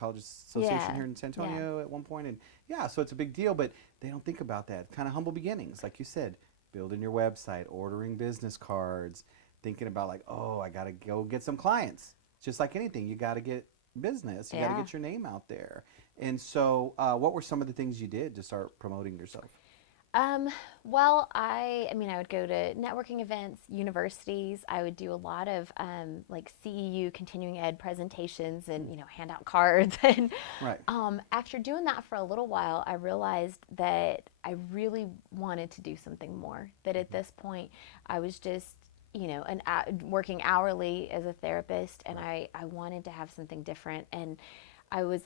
College Association Yeah. here in San Yeah. Antonio at one point, and yeah, so it's a big deal. But they don't think about that kind of humble beginnings, like you said, building your website, ordering business cards, thinking about like, oh, I gotta go get some clients. Just like anything, you gotta get business, you gotta Yeah. get your name out there. And so, what were some of the things you did to start promoting yourself? Um, well, I mean, I would go to networking events, universities. I would do a lot of like CEU continuing ed presentations and, Hmm. hand out cards. And Right. after doing that for a little while, I realized that I really wanted to do something more. That at Hmm. this point, I was just, working hourly as a therapist, and Right. I wanted to have something different. And I was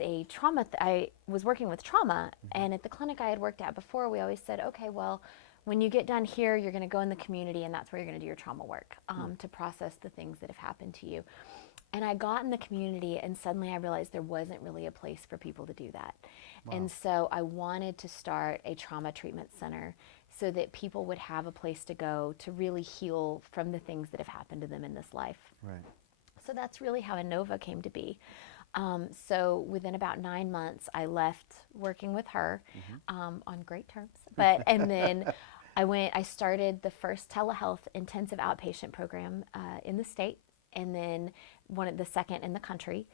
working with trauma, Hmm. and at the clinic I had worked at before, we always said, okay, well, when you get done here, you're going to go in the community, and that's where you're going to do your trauma work, Hmm. to process the things that have happened to you. And I got in the community, and suddenly I realized there wasn't really a place for people to do that. And Wow. so I wanted to start a trauma treatment center so that people would have a place to go to really heal from the things that have happened to them in this life. Right. So that's really how Innova came to be. So within about 9 months, I left working with her, Hmm. on great terms. And then I started the first telehealth intensive outpatient program in the state, and then one of the second in the country,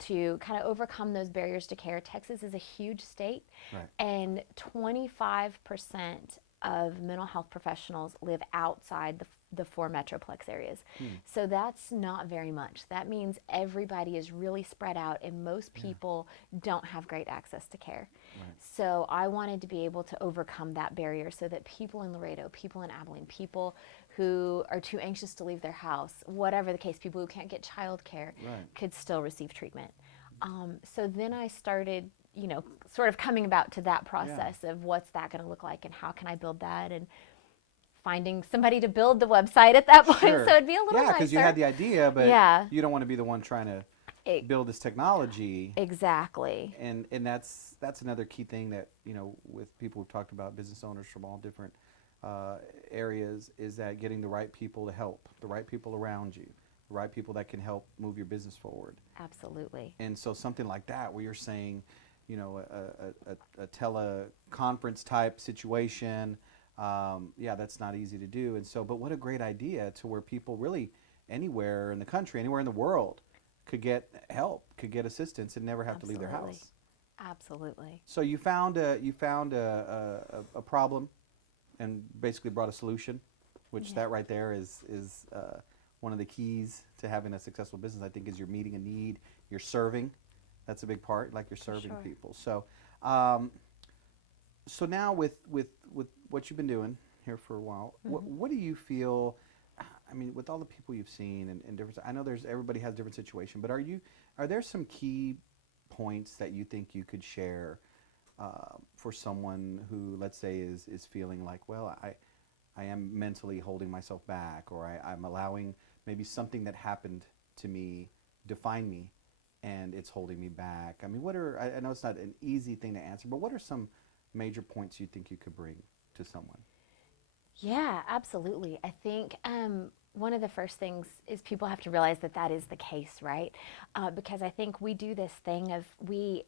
to kind of overcome those barriers to care. Texas is a huge state, Right. and 25% of mental health professionals live outside the four metroplex areas. Hmm. So that's not very much. That means everybody is really spread out, and most Yeah. people don't have great access to care. Right. So I wanted to be able to overcome that barrier so that people in Laredo, people in Abilene, people who are too anxious to leave their house, whatever the case, people who can't get childcare, Right. could still receive treatment. So then I started, sort of coming about to that Yeah. process of what's that going to look like and how can I build that, and finding somebody to build the website at that point so Sure. it'd be a little Yeah, because you had nicer. the idea, but Yeah, you don't want to be the one trying to e- build this technology. exactly. And that's another key thing that with people who've talked about business owners from all different uh, areas is that getting the right people to help, the right people around you, the right people that can help move your business forward. Absolutely. And so something like that, where you're saying, a teleconference type situation, yeah, that's not easy to do. And so, but what a great idea to where people really anywhere in the country, anywhere in the world, could get help, could get assistance, and never have to leave their Absolutely. house. Absolutely. So you found a problem and basically brought a solution, which Yeah. that right there is one of the keys to having a successful business. I think is you're meeting a need, you're serving. That's a big part, like you're For serving sure. people. Um, so now with what you've been doing here for a while, Hmm. what do you feel? I mean, with all the people you've seen and different, I know there's everybody has different situation, but are there some key points that you think you could share for someone who, let's say, is feeling like, well, I am mentally holding myself back, or I'm allowing maybe something that happened to me define me, and it's holding me back. I mean, I know it's not an easy thing to answer, but what are some major points you think you could bring to someone? Yeah, absolutely. I think one of the first things is people have to realize that that is the case, right? Because I think we do this thing of we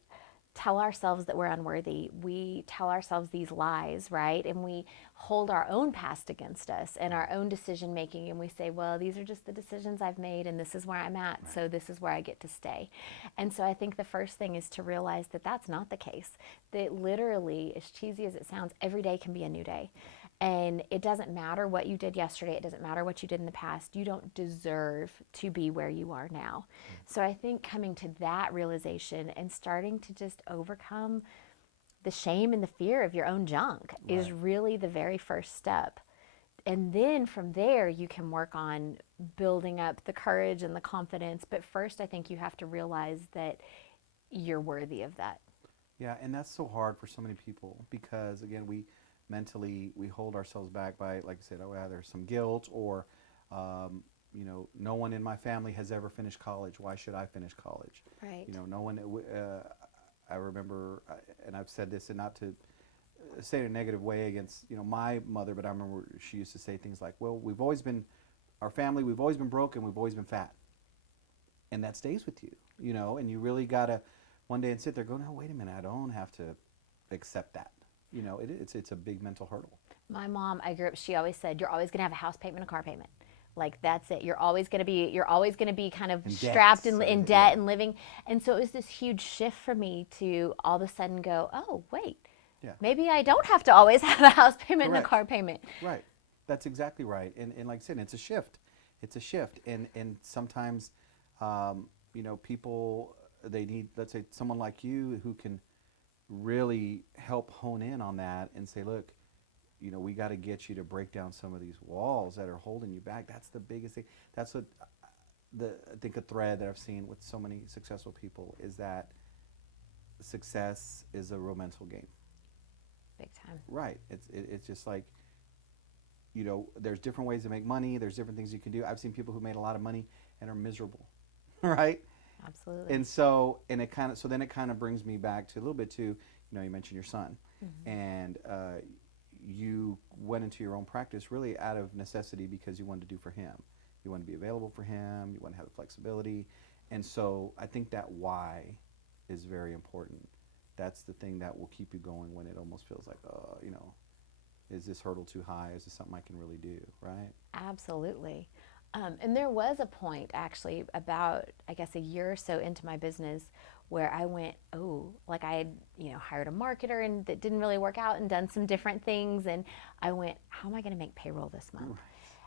tell ourselves that we're unworthy. We tell ourselves these lies, right? And we hold our own past against us and our own decision making. And we say, well, these are just the decisions I've made, and this is where I'm at. Right. So this is where I get to stay. And so I think the first thing is to realize that that's not the case. That literally, as cheesy as it sounds, every day can be a new day. And it doesn't matter what you did yesterday. It doesn't matter what you did in the past. You don't deserve to be where you are now. Right. So I think coming to that realization and starting to just overcome the shame and the fear of your own junk is Right. really the very first step. And then from there, you can work on building up the courage and the confidence. But first, I think you have to realize that you're worthy of that. Yeah, and that's so hard for so many people because again, we mentally we hold ourselves back by, like I said, oh yeah, there's some guilt, or um, no one in my family has ever finished college. Why should I finish college? Right. No one. I remember, and I've said this, and not to say it in a negative way against my mother, but I remember she used to say things like, "Well, we've always been our family. We've always been broke, and we've always been fat," and that stays with you, and you really gotta one day and sit there going, no, wait a minute, I don't have to accept that. You know, it's a big mental hurdle. My mom, I grew up, she always said, you're always going to have a house payment and a car payment. Like that's it. You're always going to be kind of In strapped debt, in yeah, debt and living. And so it was this huge shift for me to all of a sudden go, oh, wait, yeah, maybe I don't have to always have a house payment and a correct, car payment. right. That's exactly right. And like I said, it's a shift. It's a shift. And sometimes, you know, people, they need, let's say, someone like you who can really help hone in on that and say, look, you know, we got to get you to break down some of these walls that are holding you back. That's the biggest thing. That's what I think a thread that I've seen with so many successful people is that success is a real mental game. Big time. Right. It's just like, you know, there's different ways to make money. There's different things you can do. I've seen people who made a lot of money and are miserable, right? Absolutely. And so, and it kind of, so then it kind of brings me back to a little bit to, you know, you mentioned your son, and you went into your own practice really out of necessity because you wanted to do for him. You want to be available for him. You want to have the flexibility, and so I think that why is very important. That's the thing that will keep you going when it almost feels like, you know, is this hurdle too high? Is this something I can really do, right? Absolutely. And there was a point actually about, I guess, a year or so into my business where I went, oh, like I had, you know, hired a marketer and that didn't really work out and done some different things. And I went, how am I going to make payroll this month?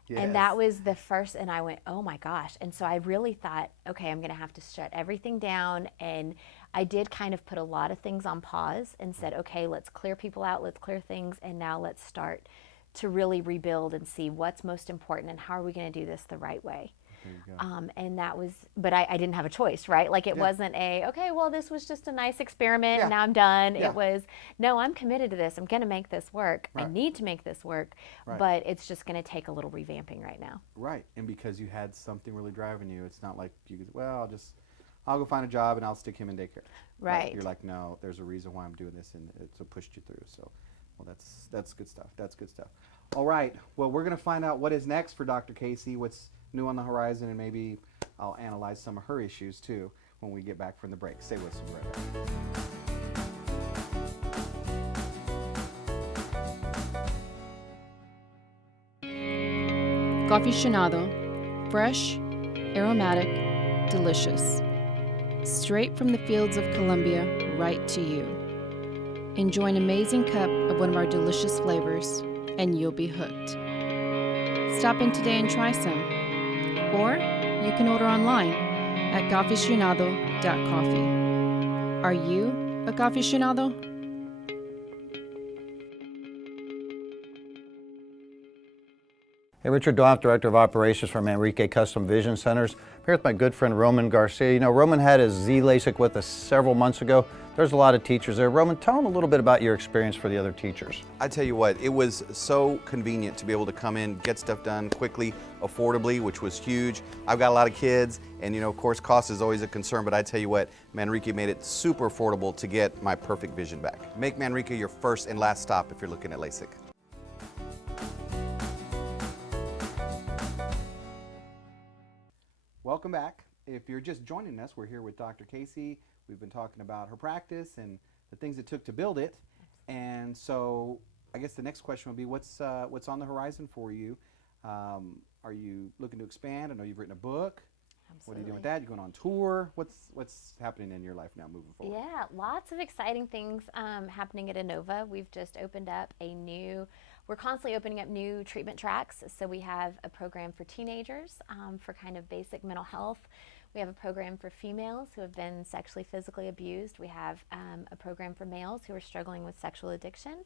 Yes. And that was the first, and I went, oh my gosh. And so I really thought, okay, I'm going to have to shut everything down. And I did kind of put a lot of things on pause and said, okay, let's clear people out, let's clear things, and now let's start to really rebuild and see what's most important and how are we going to do this the right way. There you go. And that was, but I didn't have a choice, right? Like it Yeah. wasn't okay, well, this was just a nice experiment and Yeah. now I'm done. Yeah. It was, no, I'm committed to this. I'm going to make this work. I Right. need to make this work, Right. but it's just going to take a little revamping right now. Right. And because you had something really driving you, it's not like you could, well, I'll go find a job and I'll stick him in daycare. Right. You're like, no, there's a reason why I'm doing this, and it's pushed you through. So, well, that's good stuff. That's good stuff. All right. Well, we're going to find out what is next for Dr. Casey, what's new on the horizon, and maybe I'll analyze some of her issues too when we get back from the break. Stay with us right back. Aficionado, fresh, aromatic, delicious. Straight from the fields of Colombia, right to you. Enjoy an amazing cup of one of our delicious flavors, and you'll be hooked. Stop in today and try some. Or you can order online at gaficionado.coffee. Are you a gaficionado? Hey, Richard Doff, Director of Operations for Manrique Custom Vision Centers. I'm here with my good friend Roman Garcia. You know, Roman had his Z LASIK with us several months ago. There's a lot of teachers there. Roman, tell them a little bit about your experience for the other teachers. I tell you what, it was so convenient to be able to come in, get stuff done quickly, affordably, which was huge. I've got a lot of kids, and you know, of course, cost is always a concern, but I tell you what, Manrique made it super affordable to get my perfect vision back. Make Manrique your first and last stop if you're looking at LASIK. Welcome back. If you're just joining us, we're here with Dr. Casey. We've been talking about her practice and the things it took to build it. And so I guess the next question would be, what's on the horizon for you? Are you looking to expand? I know you've written a book. Absolutely. What are you doing with that? You're going on tour. What's happening in your life now moving forward? Yeah, lots of exciting things happening at Innova. We've just opened up we're constantly opening up new treatment tracks. So we have a program for teenagers for kind of basic mental health. We have a program for females who have been sexually, physically abused. We have a program for males who are struggling with sexual addiction.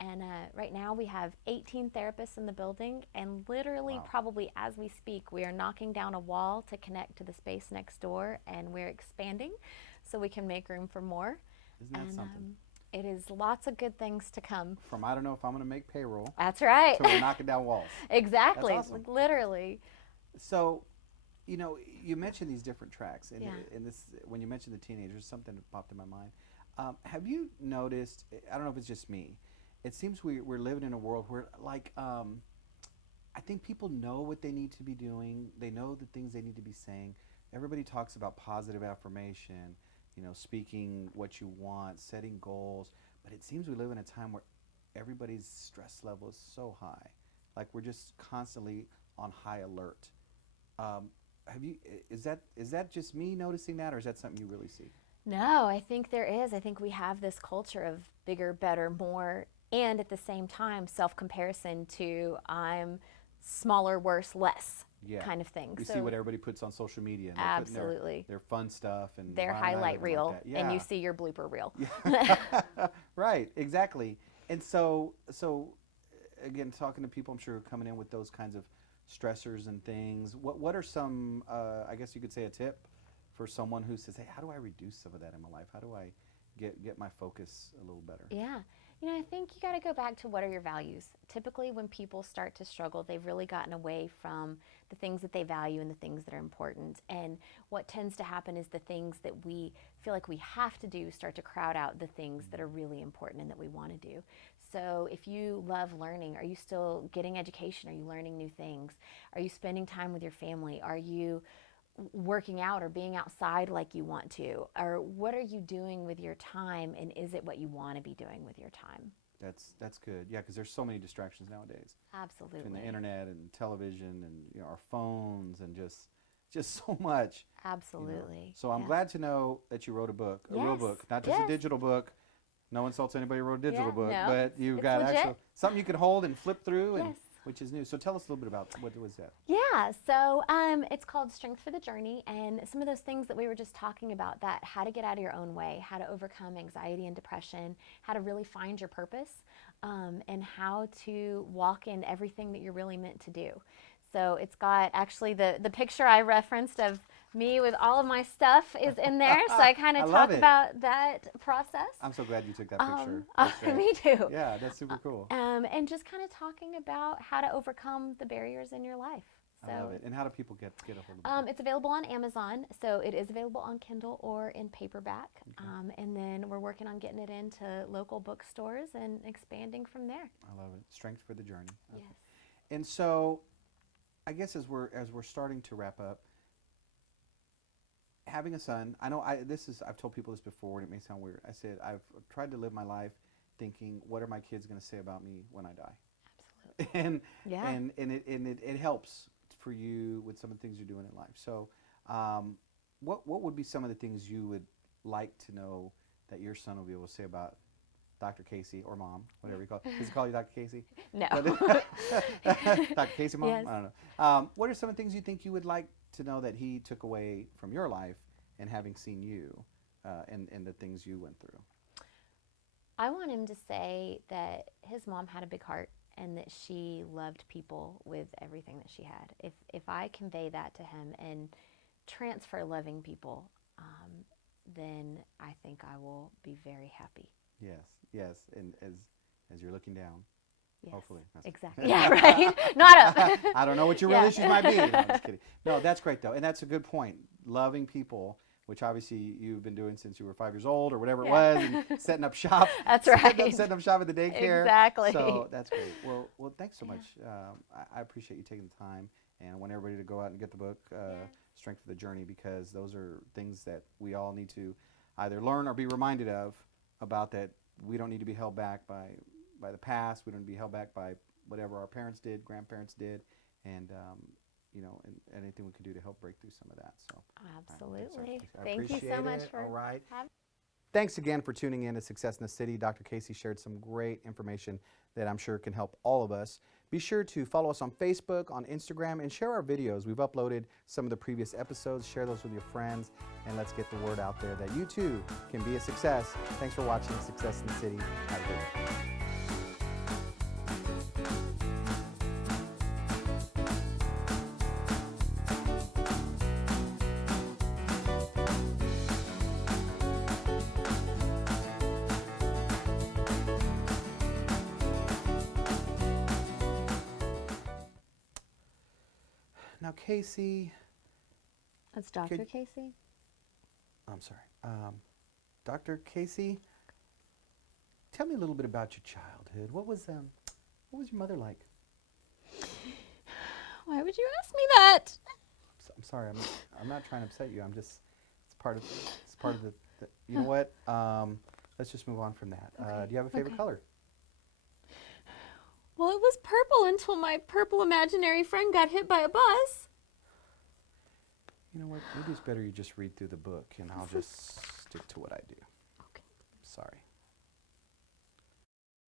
And right now we have 18 therapists in the building, and literally probably as we speak, we are knocking down a wall to connect to the space next door, and we're expanding so we can make room for more. Isn't that something? It is lots of good things to come. From I don't know if I'm going to make payroll. That's right. So we're knocking down walls. Exactly. That's awesome. Like, literally. So, you know, you mentioned these different tracks, and, Yeah. and this, when you mentioned the teenagers, something popped in my mind. Have you noticed, I don't know if it's just me, it seems we're living in a world where, like, I think people know what they need to be doing. They know the things they need to be saying. Everybody talks about positive affirmation, speaking what you want, setting goals. But it seems we live in a time where everybody's stress level is so high. Like we're just constantly on high alert. Is that just me noticing that, or is that something you really see? No, I think there is. I think we have this culture of bigger, better, more, and at the same time, self-comparison to I'm smaller, worse, less Yeah. kind of thing. We So see what everybody puts on social media, and they're putting absolutely. their fun stuff and Their why am I highlight living like reel, that? and you Yeah. see your blooper reel. Right, exactly. And so again, talking to people, I'm sure, coming in with those kinds of stressors and things. What are some, I guess you could say, a tip for someone who says, hey, how do I reduce some of that in my life? How do I get my focus a little better? Yeah. I think you got to go back to what are your values. Typically, when people start to struggle, they've really gotten away from the things that they value and the things that are important. And what tends to happen is the things that we feel like we have to do start to crowd out the things that are really important and that we want to do. So if you love learning, are you still getting education? Are you learning new things? Are you spending time with your family? Are you working out or being outside like you want to? Or what are you doing with your time, and is it what you want to be doing with your time? That's good. Yeah, because there's so many distractions nowadays. Absolutely. Between the internet and television and our phones and just so much. Absolutely. So I'm Yes. glad to know that you wrote a book, a real Yes. book, not just a Yes. digital book. No insults to anybody who wrote a digital Yeah, book, no, but you've it's got legit. actual something you can hold and flip through, and Yes. which is new. So tell us a little bit about what was that. Yeah, so it's called Strength for the Journey, and some of those things that we were just talking about, that how to get out of your own way, how to overcome anxiety and depression, how to really find your purpose, and how to walk in everything that you're really meant to do. So it's got actually the picture I referenced of me with all of my stuff is in there. So I kind I of love talk it. about that process. I'm so glad you took that picture. That's great. Me too. Yeah, that's super cool. And just kind of talking about how to overcome the barriers in your life. So, I love it. And how do people get a hold of the book? it's available on Amazon, so it is available on Kindle or in paperback. And then we're working on getting it into local bookstores and expanding from there. I love it. Strength for the Journey. Okay. Yes. And so, I guess as we're starting to wrap up, having a son, I know I've told people this before, and it may sound weird. I said I've tried to live my life thinking, what are my kids going to say about me when I die? Absolutely. and Yeah. and it helps for you with some of the things you're doing in life. So, what would be some of the things you would like to know that your son will be able to say about Dr. Casey or Mom, whatever you call it? Does he call you Dr. Casey? No. Dr. Casey, Mom? Yes. I don't know. What are some of the things you think you would like to know that he took away from your life and having seen you and the things you went through? I want him to say that his mom had a big heart and that she loved people with everything that she had. If I convey that to him and transfer loving people, then I think I will be very happy. Yes, and as you're looking down, Yes, hopefully. exactly. Yeah, right. Not up. I don't know what your real Yeah. issues might be. No, I'm just kidding. No, that's great though, and that's a good point. Loving people, which obviously you've been doing since you were 5 years old or whatever it was, and setting up shop. That's setting up- right. Setting up shop at the daycare. Exactly. So that's great. Well, thanks so much. I appreciate you taking the time, and I want everybody to go out and get the book, Strength for the Journey, because those are things that we all need to either learn or be reminded of about, that we don't need to be held back by the past. We don't need to be held back by whatever our parents did, grandparents did, and and anything we could do to help break through some of that. So Absolutely. I Thank you so appreciate much it. for All right. having. Thanks again for tuning in to Success in the City. Dr. Casey shared some great information that I'm sure can help all of us. Be sure to follow us on Facebook, on Instagram, and share our videos. We've uploaded some of the previous episodes. Share those with your friends, and let's get the word out there that you too can be a success. Thanks for watching Success in the City. Have a good one. Now, Casey, That's Dr. Could- Casey. I'm sorry. Dr. Casey, tell me a little bit about your childhood. What was your mother like? Why would you ask me that? I'm sorry. I'm not trying to upset you. I'm just it's part of the You know what? Let's just move on from that. Do you have a favorite Okay. color? Well, it was purple until my purple imaginary friend got hit by a bus. You know what? Maybe it's better you just read through the book, and I'll just stick to what I do. Okay. Sorry.